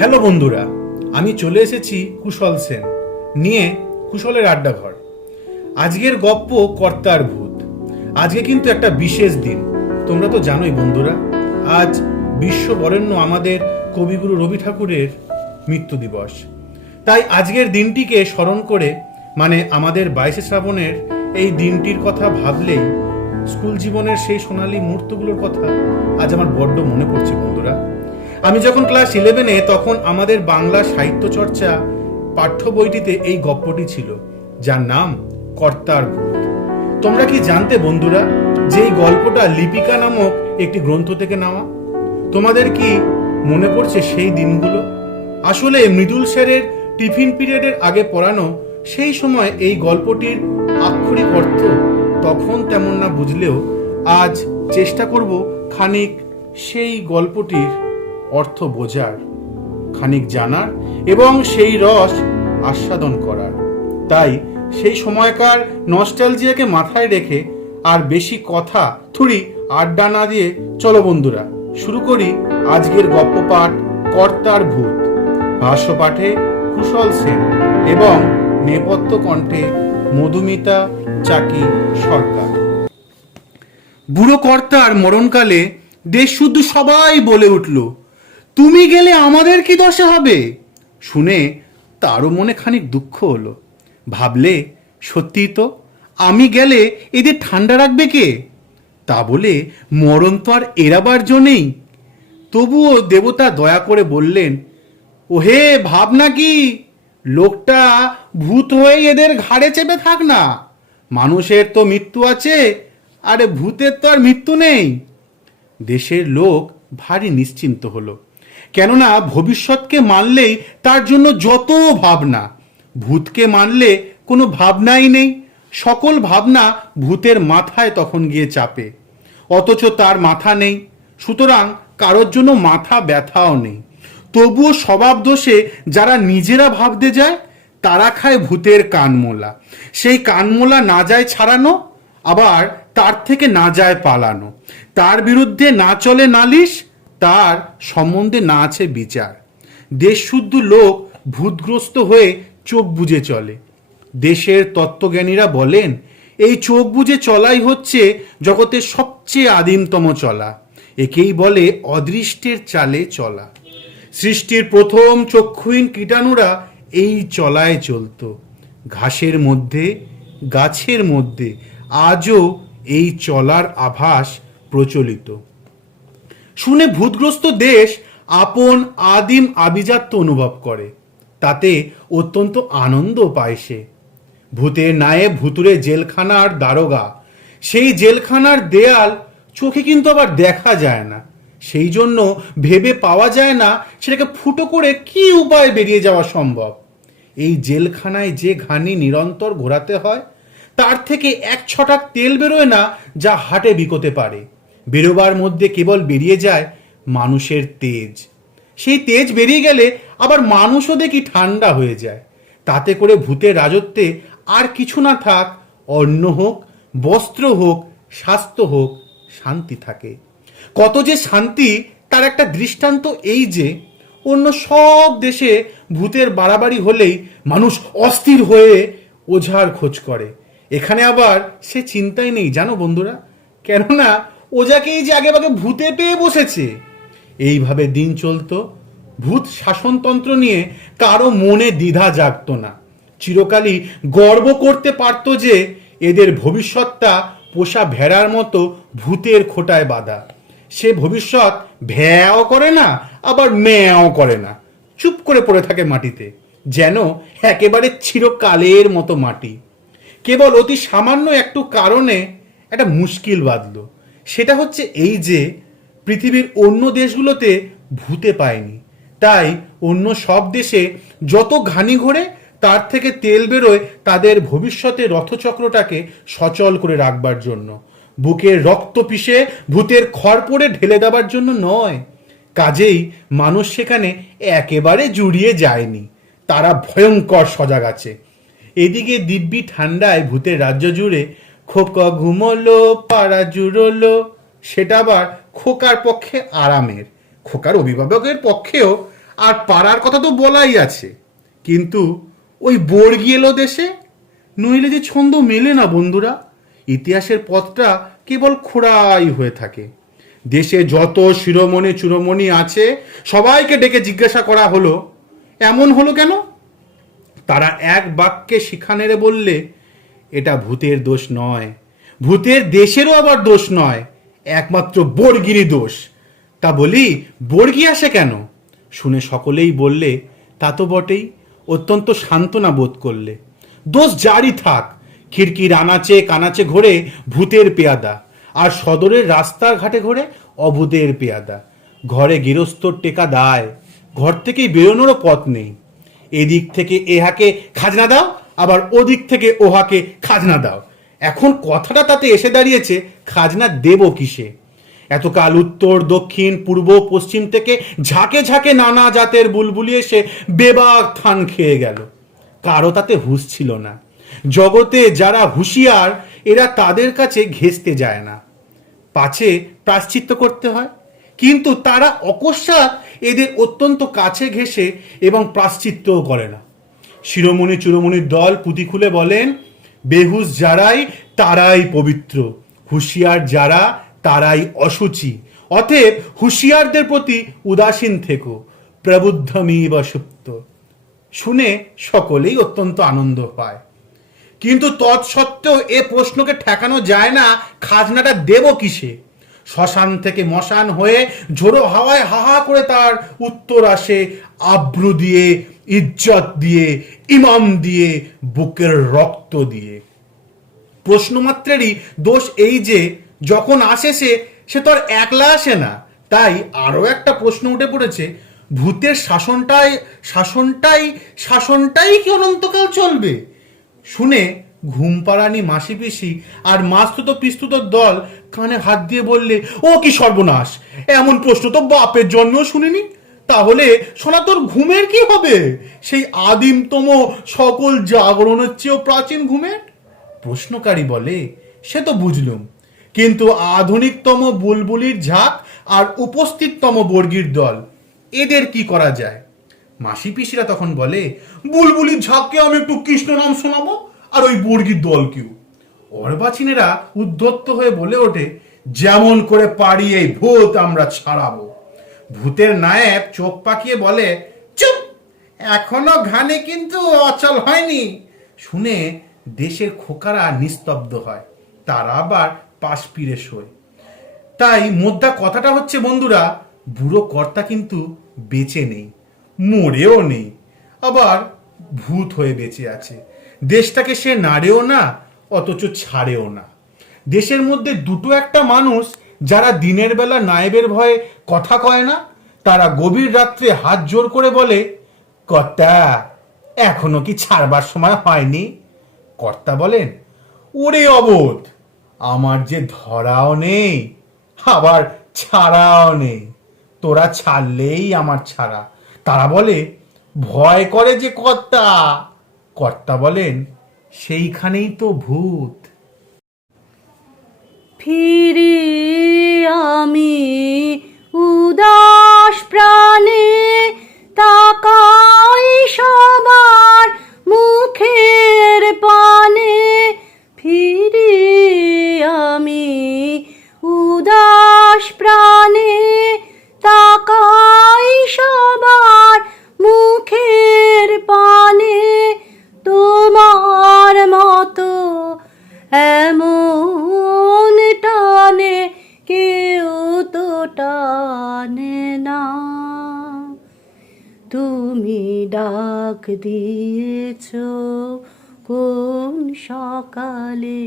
Hello বন্ধুরা, আমি চলে এসেছি কুশল সেন নিয়ে কুশলের আড্ডাঘর। আজকের গপ্প কর্তার ভূত। আজকে কিন্তু একটা বিশেষ দিন, তোমরা তো জানোই বন্ধুরা। আজ বিশ্ব বরেণ্য আমাদের কবিগুরু রবি ঠাকুরের মৃত্যু দিবস। তাই আজকের দিনটিকে স্মরণ করে, মানে আমাদের 22শে শ্রাবণের এই দিনটির কথা ভাবলেই স্কুল জীবনের সেই সোনালী মুহূর্তগুলোর কথা আজ আমার বড্ড মনে পড়ছে বন্ধুরা। আমি যখন ক্লাস 11-এ, তখন আমাদের বাংলা সাহিত্য চর্চা পাঠ্য বইটিতে এই গপ্পটি ছিল, যার নাম কর্তার ভূত। তোমরা কি জানতে বন্ধুরা যে এই গল্পটা লিপিকা নামক একটি গ্রন্থ থেকে নেওয়া? তোমাদের কি মনে পড়ছে সেই দিনগুলো? আসলে মৃদুল স্যারের টিফিন পিরিয়ডের আগে পড়ানো সেই সময় এই গল্পটির আক্ষরিক অর্থ তখন তেমন না বুঝলেও আজ চেষ্টা করব খানিক সেই গল্পটির অর্থ বোঝার, খানিক জানার এবং সেই রস আস্বাদন করার। তাই সেই সময়কার নস্টালজিয়াকে মাথায় রেখে আর বেশি কথা থুড়ি আড্ডা না দিয়ে চলো বন্ধুরা শুরু করি আজকের গপ্প পাঠ কর্তার ভূত। ভাষ্য পাঠে কুশল সেন এবং নেপথ্য কণ্ঠে মধুমিতা চাকি সরকার। বুড়ো কর্তার মরণকালে দেশ শুদ্ধ সবাই বলে উঠল, তুমি গেলে আমাদের কি দশা হবে? শুনে তারও মনে খানিক দুঃখ হলো। ভাবলে সত্যি তো, আমি গেলে এদের ঠান্ডা রাখবে কে? তা বলে মরণ তো আর এড়াবার জন্যেই। তবুও দেবতা দয়া করে বললেন, ওহে ভাবনা কি, লোকটা ভূত হয়ে এদের ঘাড়ে চেপে থাক না। মানুষের তো মৃত্যু আছে, আরে ভূতের তো আর মৃত্যু নেই। দেশের লোক ভারী নিশ্চিন্ত হলো, কেননা ভবিষ্যৎকে মানলেই তার জন্য যত ভাবনা, ভূতকে মানলে কোনো ভাবনাই নেই। সকল ভাবনা ভূতের মাথায় তখন গিয়ে চাপে, অথচ তার মাথা নেই, সুতরাং কারোর জন্য মাথা ব্যথাও নেই। তবুও স্বভাব দোষে যারা নিজেরা ভাবতে যায় তারা খায় ভূতের কানমোলা। সেই কানমোলা না যায় ছাড়ানো, আবার তার থেকে না যায় পালানো। তার বিরুদ্ধে না চলে নালিশ, তার সম্বন্ধে না আছে বিচার। দেশশুদ্ধ লোক ভূতগ্রস্ত হয়ে চোখ বুজে চলে। দেশের তত্ত্বজ্ঞানীরা বলেন, এই চোখ বুজে চলাই হচ্ছে জগতের সবচেয়ে আদিমতম চলা। একেই বলে অদৃষ্টের চালে চলা। সৃষ্টির প্রথম চক্ষুহীন কীটাণুরা এই চলায় চলত। ঘাসের মধ্যে, গাছের মধ্যে আজও এই চলার আভাস প্রচলিত। শুনে ভূতগ্রস্ত দেশ আপন আদিম আভিজাত্য অনুভব করে, তাতে অত্যন্ত আনন্দ পায় সে। ভূতের নায়ে ভুতুরে জেলখানার দারোগা, সেই জেলখানার দেয়াল চোখে কিন্তু আবার দেখা যায় না, সেই জন্য ভেবে পাওয়া যায় না সেটাকে ফুটো করে কি উপায় বেরিয়ে যাওয়া সম্ভব। এই জেলখানায় যে ঘানি নিরন্তর ঘোরাতে হয়, তার থেকে এক ছটাক তেল বেরোয় না যা হাটে বিকোতে পারে। বেরোবার মধ্যে কেবল বেরিয়ে যায় মানুষের তেজ। সেই তেজ বেরিয়ে গেলে আবার মানুষও দেখি ঠান্ডা হয়ে যায়। তাতে করে ভূতের রাজত্বে আর কিছু না থাক, অন্ন হোক, বস্ত্র হোক, স্বাস্থ্য হোক, শান্তি থাকে। কত যে শান্তি তার একটা দৃষ্টান্ত এই যে, অন্য সব দেশে ভূতের বাড়াবাড়ি হলেই মানুষ অস্থির হয়ে ওঝার খোঁজ করে। এখানে আবার সে চিন্তাই নেই জানো বন্ধুরা, কেননা ওঝাকেই যে আগে ভাগে ভূতে পেয়ে বসেছে। এইভাবে দিন চলতো। ভূত শাসনতন্ত্র নিয়ে কারো মনে দ্বিধা জাগতো না। চিরকালই গর্ব করতে পারতো যে এদের ভবিষ্যৎটা পোষা ভেড়ার মতো ভূতের খোঁটায় বাঁধা। সে ভবিষ্যৎ ভ্যাও করে না, আবার ম্যাও করে না, চুপ করে পড়ে থাকে মাটিতে, যেন একেবারে চিরকালের মতো মাটি। কেবল অতি সামান্য একটু কারণে একটা মুশকিল বাঁধল। সেটা হচ্ছে এই যে, পৃথিবীর অন্য দেশগুলোতে ভূতে পায়নি, তাই অন্য সব দেশে যত ঘানি ঘোরে তার থেকে তেল বেরোয় তাদের ভবিষ্যতের রথচক্রটাকে সচল করে রাখবার জন্য, বুকের রক্ত পিষে ভূতের খড়পড়ে ঢেলে দেবার জন্য নয়। কাজেই মানুষ সেখানে একেবারে জুড়িয়ে যায়নি, তারা ভয়ঙ্কর সজাগ আছে। এদিকে দিব্যি ঠান্ডায় ভূতের রাজ্য জুড়ে খোকা ঘুমোলো, পাড়া জুড়োলো, সেটা আবার খোকার পক্ষে আরামের, খোকার অভিভাবকের পক্ষেও আর পাড়ার কথা তো বলাই আছে, কিন্তু ওই বর্গি এলো দেশে, নইলে যে ছন্দ মেলে না বন্ধুরা। ইতিহাসের পথটা কেবল খোঁড়াই হয়ে থাকে। দেশে যত শিরোমণি চূড়োমণি আছে সবাইকে ডেকে জিজ্ঞাসা করা হলো, এমন হলো কেন? তারা এক বাক্যে শিখা নেড়ে বললে, এটা ভূতের দোষ নয়, ভূতের দেশেরও আবার দোষ নয়, একমাত্র বর্গিরই দোষ। তা বলি, বর্গি আসে কেন? শুনে সকলেই বললে, তা তো বটেই। অত্যন্ত সান্ত্বনা বোধ করলে। দোষ জারি থাক, খিড়কির আনাচে কানাচে ঘোরে ভূতের পেয়াদা, আর সদরের রাস্তার ঘাটে ঘোরে অভূতের পেয়াদা। ঘরে গৃহস্থর টেকা দায়, ঘর থেকেই বেরোনোরও পথ নেই। এদিক থেকে এহাকে খাজনা দাও, আবার ওদিক থেকে ওহাকে খাজনা দাও। এখন কথাটা তাতে এসে দাঁড়িয়েছে, খাজনা দেব কিসে? এতকাল উত্তর দক্ষিণ পূর্ব পশ্চিম থেকে ঝাঁকে ঝাঁকে নানা জাতের বুলবুলি এসে বেবাক থান খেয়ে গেল, কারো তাতে হুঁশ ছিল না। জগতে যারা হুঁশিয়ার এরা তাদের কাছে ঘেঁষতে যায় না, পাছে প্রায়শ্চিত্ত করতে হয়, কিন্তু তারা অকস্মাৎ এদের অত্যন্ত কাছে ঘেঁষে এবং প্রায়শ্চিত্তও করে না। শিরোমণি চূড়োমণির দল পুঁথি খুলে বলেন, বেহুশ যারাই তারাই পবিত্র, হুঁশিয়ার যারা তারাই অসুচি। অতএব হুঁশিয়ারদের প্রতি উদাসীন থেকো, প্রবুদ্ধমিব সুপ্ত। শুনে সকলেই অত্যন্ত আনন্দ পায়, কিন্তু তৎসত্ত্বেও এ প্রশ্নকে ঠেকানো যায় না, খাজনাটা দেব কিসে? শ্মশান থেকে মশান হয়ে ঝোড়ো হাওয়ায় হাহা করে তার উত্তর আসে, আব্রু দিয়ে, ইজ্জত দিয়ে, ইমাম দিয়ে, বুকের রক্ত দিয়ে। প্রশ্নমাত্রেরই দোষ এই যে যখন আসে সে তো আর একলা আসে না। তাই আরো একটা প্রশ্ন উঠে পড়েছে, ভূতের শাসনটাই শাসনটাই শাসনটাই কি অনন্তকাল চলবে? শুনে ঘুমপাড়ানি মাসি পিসি আর মাস্তুত পিস্তুত দল কানে হাত দিয়ে বললে, ও কি সর্বনাশ, এমন প্রশ্ন তো বাপের জন্মেও শুনিনি। তাহলে সনাতন ঘুমের কি হবে? সেই আদিমতম সকল জাগরণের চেয়েও প্রাচীন ঘুমের? প্রশ্নকারী বলে, সে তো বুঝলুম, কিন্তু আধুনিকতম বুলবুলির ঝাঁক আর উপস্থিততম বর্গীর দল, এদের কি করা যায়? মাসি পিসিরা তখন বলে, বুলবুলির ঝাঁককে আমি একটু কৃষ্ণ নাম শোনাবো, আর ওই বর্গীর দলকেও। অর্বাচীনেরা উদ্ধত্ত হয়ে বলে ওঠে, যেমন করে পারি এই ভূত আমরা ছাড়াবো। ভূতের নায়েব চোখ পাকিয়ে বলে, চুপ, এখনো ঘানে কিন্তু অচল হয়নি। শুনে দেশের খোকারা নিস্তব্ধ হয়, তারা আবার পাশ ফিরে শোয়। তাই মোদ্দা কথাটা হচ্ছে বন্ধুরা, বুড়ো কর্তা কিন্তু বেঁচে নেই, মরেও নেই, আবার ভূত হয়ে বেঁচে আছে। দেশটাকে সে নাড়েও না, অথচ ছাড়েও না। দেশের মধ্যে দুটো একটা মানুষ যারা দিনের বেলা নায়েবের ভয়ে কথা কয় না, তারা গভীর রাত্রে হাত জোর করে বলে, কর্তা এখনো কি ছাড়বার সময় হয়নি? কর্তা বলেন, ওরে অবোধ, আমার যে ধরাও নেই আবার ছাড়াও নেই, তোরা ছাড়লেই আমার ছাড়া। তারা বলে, ভয় করে যে কর্তা। কর্তা বলেন, সেইখানেই তো ভূত। ফিরি আমি উদাস প্রাণে, তাকাই সবার মুখের পানে। ফিরি আমি উদাস প্রাণে, তাকাই সবার মুখের পানে। তোমার মতো এমন টানে কেউ তো টানে না। তুমি ডাক দিয়েছ কোন সকালে,